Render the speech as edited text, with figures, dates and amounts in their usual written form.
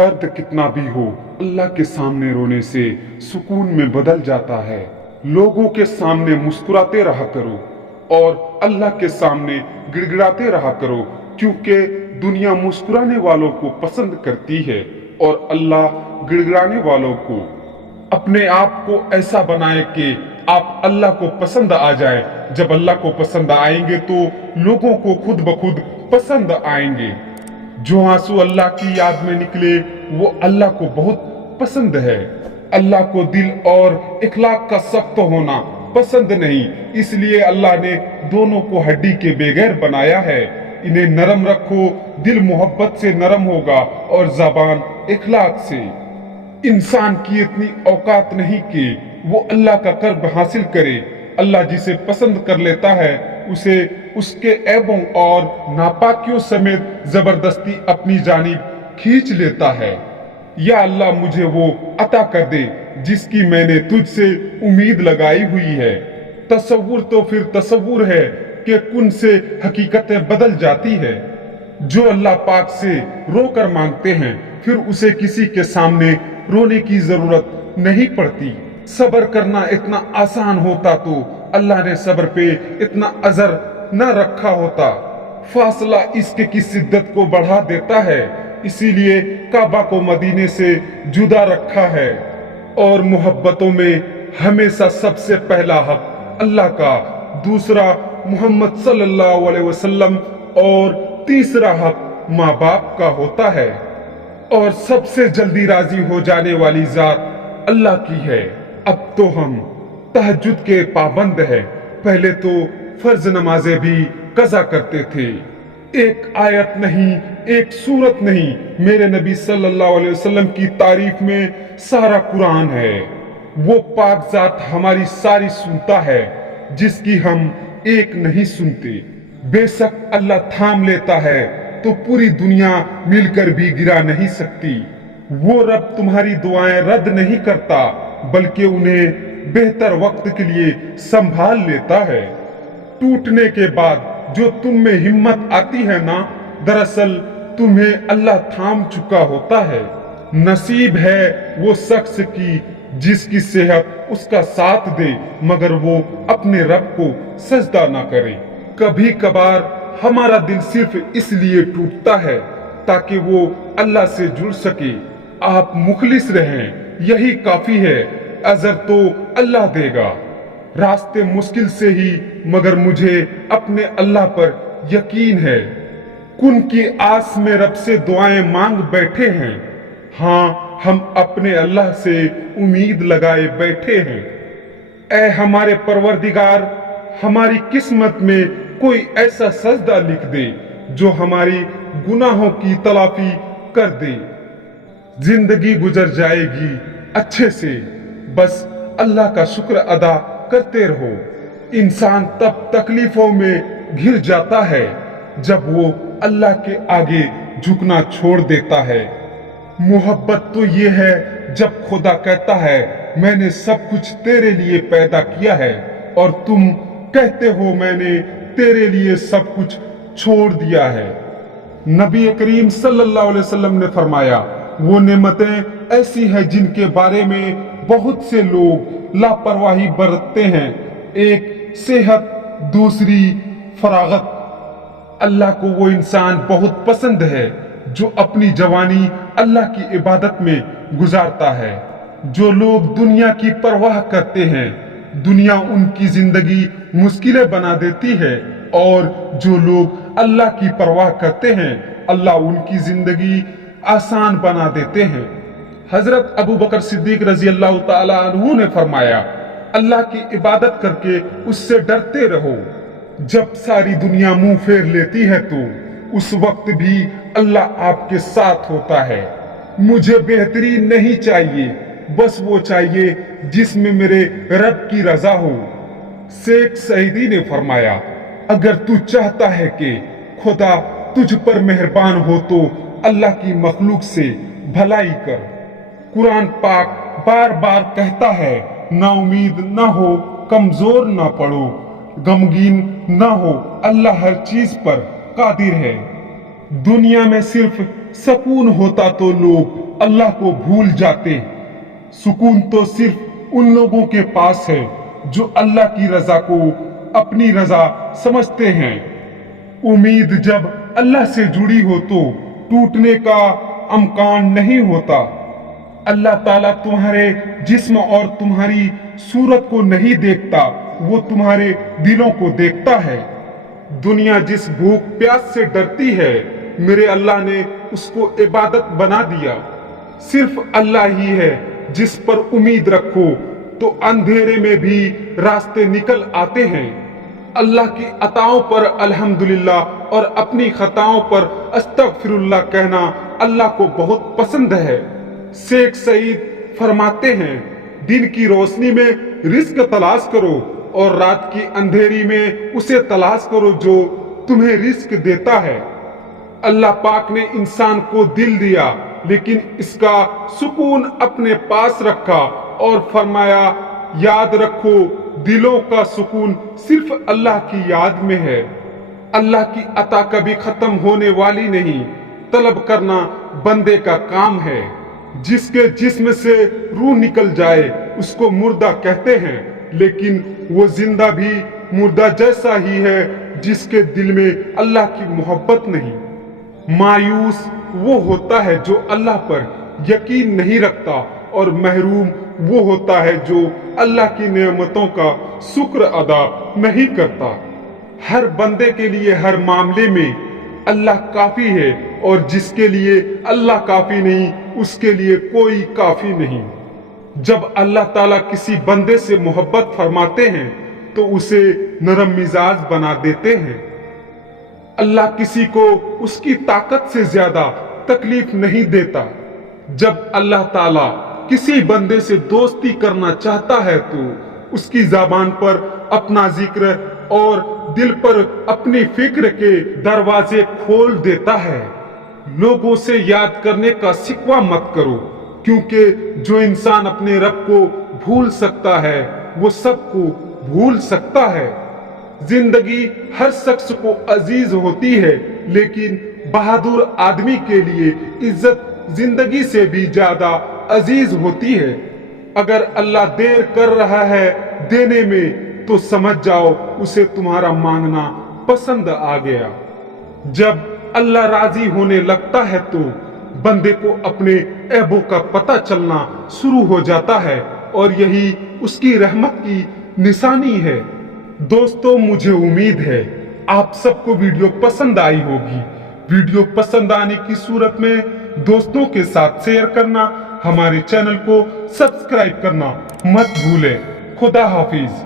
दर्द कितना भी हो, अल्लाह के सामने रोने से सुकून में बदल जाता है। लोगों के सामने मुस्कुराते रहा करो और अल्लाह के सामने गिड़गिड़ाते रहा करो, क्योंकि दुनिया मुस्कुराने वालों को पसंद करती है और अल्लाह गिड़गिड़ाने वालों को। अपने आप को ऐसा बनाए कि आप अल्लाह को पसंद आ जाए। जब अल्लाह को पसंद आएंगे तो लोगों को खुद ब खुद पसंद आएंगे। जो आंसू अल्लाह की याद में निकले वो अल्लाह को बहुत पसंद है। अल्लाह को दिल और इखलाक का सख्त होना पसंद नहीं, इसलिए अल्लाह ने दोनों को हड्डी के बगैर बनाया है। इन्हें नरम रखो, दिल मोहब्बत से नरम होगा और ज़बान इखलाक से। इंसान की इतनी औकात नहीं कि वो अल्लाह का कर्ब हासिल करे। अल्लाह जिसे पसंद कर लेता है उसे उसके ऐबों और नापाकियों समेत जबरदस्ती अपनी जानिब खींच लेता है। या अल्लाह मुझे वो अता कर दे जिसकी मैंने तुझसे उम्मीद लगाई हुई है। तसव्वुर तो फिर तसव्वुर है कि कुन से हकीकतें बदल जाती है। जो अल्लाह पाक से रोकर मांगते हैं फिर उसे किसी के सामने रोने की जरूरत नहीं पड़ती। सब्र करना इतना आसान होता तो अल्लाह ने सब्र पे इतना अजर न रखा होता। फासला इसके की शिद्दत को बढ़ा देता है, इसीलिए काबा को मदीने से जुदा रखा है। और मोहब्बतों में हमेशा सबसे पहला हक अल्लाह का, दूसरा मोहम्मद सल्लल्लाहु अलैहि वसल्लम और तीसरा हक माँ बाप का होता है। और सबसे जल्दी राजी हो जाने वाली जात अल्लाह की है। अब तो हम तहज्जुद के पाबंद है, पहले तो फर्ज नमाजें भी कज़ा करते थे। एक आयत नहीं, एक सूरत नहीं, मेरे नबी सल्लल्लाहु अलैहि वसल्लम की तारीफ में सारा कुरान है। वो पाक जात हमारी सारी सुनता है जिसकी हम एक नहीं सुनते। बेशक अल्लाह थाम लेता है तो पूरी दुनिया मिलकर भी गिरा नहीं सकती। वो रब तुम्हारी दुआएं रद्द नहीं करता, बल्कि उन्हें बेहतर वक्त के लिए संभाल लेता है। टूटने के बाद जो तुम में हिम्मत आती है ना, दरअसल तुम्हें अल्लाह थाम चुका होता है। नसीब है वो शख्स की जिसकी सेहत उसका साथ दे मगर वो अपने रब को सजदा ना करे। कभी कभार हमारा दिल सिर्फ इसलिए टूटता है ताकि वो अल्लाह से जुड़ सके। आप मुखलिस रहें, यही काफी है। अजर तो अल्लाह देगा। रास्ते मुश्किल से ही, मगर मुझे अपने अल्लाह पर यकीन है। कुन की आस में रब से दुआएं मांग बैठे हैं। हाँ, हम अपने अल्लाह से उम्मीद लगाए बैठे हैं। ऐ हमारे परवरदिगार, हमारी किस्मत में कोई ऐसा सजदा लिख दे जो हमारी गुनाहों की तलाफी कर दे। जिंदगी गुजर जाएगी अच्छे से, बस अल्लाह का शुक्र अदा करते रहो। इंसान तब तकलीफों में घिर जाता है जब वो अल्लाह के आगे झुकना छोड़ देता है। मोहब्बत तो ये है जब खुदा कहता है मैंने सब कुछ तेरे लिए पैदा किया है, और तुम कहते हो मैंने तेरे लिए सब कुछ छोड़ दिया है। नबी करीम सल्लल्लाहु अलैहि वसल्लम ने फरमाया, वो नेमतें ऐसी हैं जिनके बारे में बहुत से लोग लापरवाही बरतते हैं। एक सेहत, दूसरी फरागत। अल्लाह को वो इंसान बहुत पसंद है जो अपनी जवानी अल्लाह की इबादत में गुजारता है। जो लोग दुनिया की परवाह करते हैं, दुनिया उनकी जिंदगी मुश्किलें बना देती है, और जो लोग अल्लाह की परवाह करते हैं, अल्लाह उनकी जिंदगी आसान बना देते हैं। हजरत अबू बकर सिद्दीक रजी अल्लाह ताला अन्हु ने फरमाया, अल्लाह की इबादत करके उससे डरते रहो। जब सारी दुनिया मुंह फेर लेती है तो उस वक्त भी अल्लाह आपके साथ होता है। मुझे बेहतरीन नहीं चाहिए, बस वो चाहिए जिसमें मेरे रब की रजा हो। शेख सईदी ने फरमाया, अगर तू चाहता है कि खुदा तुझ पर मेहरबान हो तो अल्लाह की मखलूक से भलाई कर। कुरान पाक बार बार कहता है, ना उम्मीद ना हो, कमजोर ना पड़ो, गमगीन ना हो, अल्लाह हर चीज पर कादिर है। दुनिया में सिर्फ सुकून होता तो लोग अल्लाह को भूल जाते। सुकून तो सिर्फ उन लोगों के पास है जो अल्लाह की रजा को अपनी रजा समझते हैं। उम्मीद जब अल्लाह से जुड़ी हो तो टूटने का अमकान नहीं होता। अल्लाह ताला तुम्हारे जिस्म और तुम्हारी सूरत को नहीं देखता, वो तुम्हारे दिलों को देखता है। दुनिया जिस भूख प्यास से डरती है, मेरे अल्लाह ने उसको इबादत बना दिया। सिर्फ अल्लाह ही है जिस पर उम्मीद रखो तो अंधेरे में भी रास्ते निकल आते हैं। अल्लाह की अताओं पर अल्हम्दुलिल्लाह और अपनी खताओं पर अस्तगफिरुल्लाह कहना अल्लाह को बहुत पसंद है। शेख सईद फरमाते हैं, दिन की रोशनी में रिस्क तलाश करो और रात की अंधेरी में उसे तलाश करो जो तुम्हें रिस्क देता है। अल्लाह पाक ने इंसान को दिल दिया, लेकिन इसका सुकून अपने पास रखा और फरमाया, याद रखो दिलों का सुकून सिर्फ अल्लाह की याद में है। अल्लाह की अता कभी खत्म होने वाली नहीं, तलब करना बंदे का काम है। जिसके जिस्म से रूह निकल जाए उसको मुर्दा कहते हैं, लेकिन वो जिंदा भी मुर्दा जैसा ही है जिसके दिल में अल्लाह की मोहब्बत नहीं। मायूस वो होता है जो अल्लाह पर यकीन नहीं रखता, और महरूम वो होता है जो अल्लाह की नेमतों का शुक्र अदा नहीं करता। हर बंदे के लिए हर मामले में अल्लाह काफी है, और जिसके लिए अल्लाह काफी नहीं उसके लिए कोई काफी नहीं। जब अल्लाह ताला किसी बंदे से मोहब्बत फरमाते हैं तो उसे नरम मिजाज बना देते हैं। अल्लाह किसी को उसकी ताकत से ज्यादा तकलीफ नहीं देता। जब अल्लाह ताला किसी बंदे से दोस्ती करना चाहता है तो उसकी ज़बान पर अपना जिक्र और दिल पर अपनी फिक्र के दरवाजे खोल देता है। लोगों से याद करने का शिकवा मत करो, क्योंकि जो इंसान अपने रब को भूल सकता है वो सबको भूल सकता है। जिंदगी हर शख्स को अजीज होती है, लेकिन बहादुर आदमी के लिए इज्जत जिंदगी से भी ज्यादा अजीज होती है। अगर अल्लाह देर कर रहा है देने में तो समझ जाओ उसे तुम्हारा मांगना पसंद आ गया। जब अल्लाह राजी होने लगता है तो बंदे को अपने ऐबों का पता चलना शुरू हो जाता है, और यही उसकी रहमत की निशानी है। दोस्तों, मुझे उम्मीद है आप सबको वीडियो पसंद आई होगी। वीडियो पसंद आने की सूरत में दोस्तों के साथ शेयर करना, हमारे चैनल को सब्सक्राइब करना मत भूलें। खुदा हाफिज।